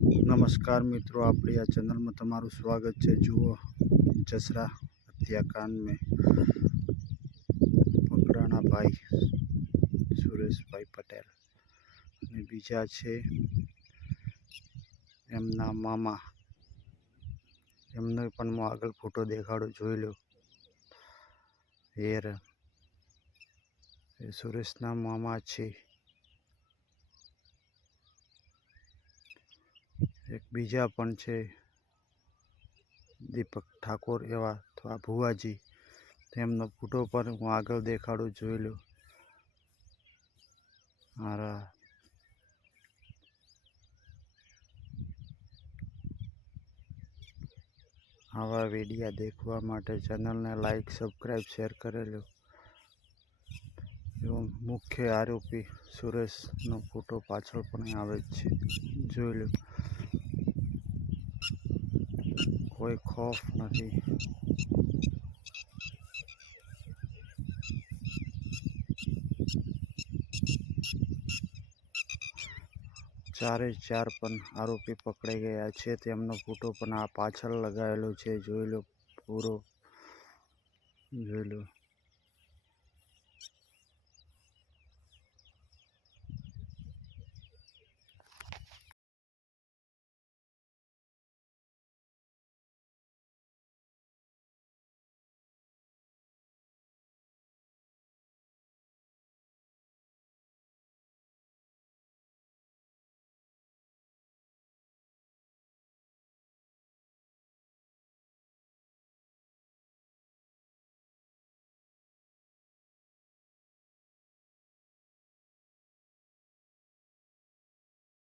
નમસ્કાર મિત્રો, આપણી આ ચેનલમાં તમારું સ્વાગત છે। જુઓ, જસરા હત્યાકાંડ में પગડાણા ભાઈ સુરેશભાઈ પટેલ અને બીજા છે એમના મામા। એમનો પણ હું આગળ ફોટો દેખાડું, જોઈ લો। એ સુરેશના મામા છે। એક બીજા પણ છે દીપક ઠાકોર એવા અથવા ભુવાજી। તેમનો ફોટો પર હું આગળ દેખાડું, જોઈ લો। આવા વિડીયા દેખવા માટે ચેનલને લાઈક, સબસ્ક્રાઈબ, શેર કરી લો। એવો મુખ્ય આરોપી સુરેશનો ફોટો પાછળ પણ આવે છે, જોઈ લો। કોઈ ખોફ નથી। ચારે ચાર પણ આરોપી પકડાઈ ગયા છે। તેમનો ફોટો પણ આ પાછળ લગાવેલો છે, જોઈ લો। પૂરો જોઈ લો।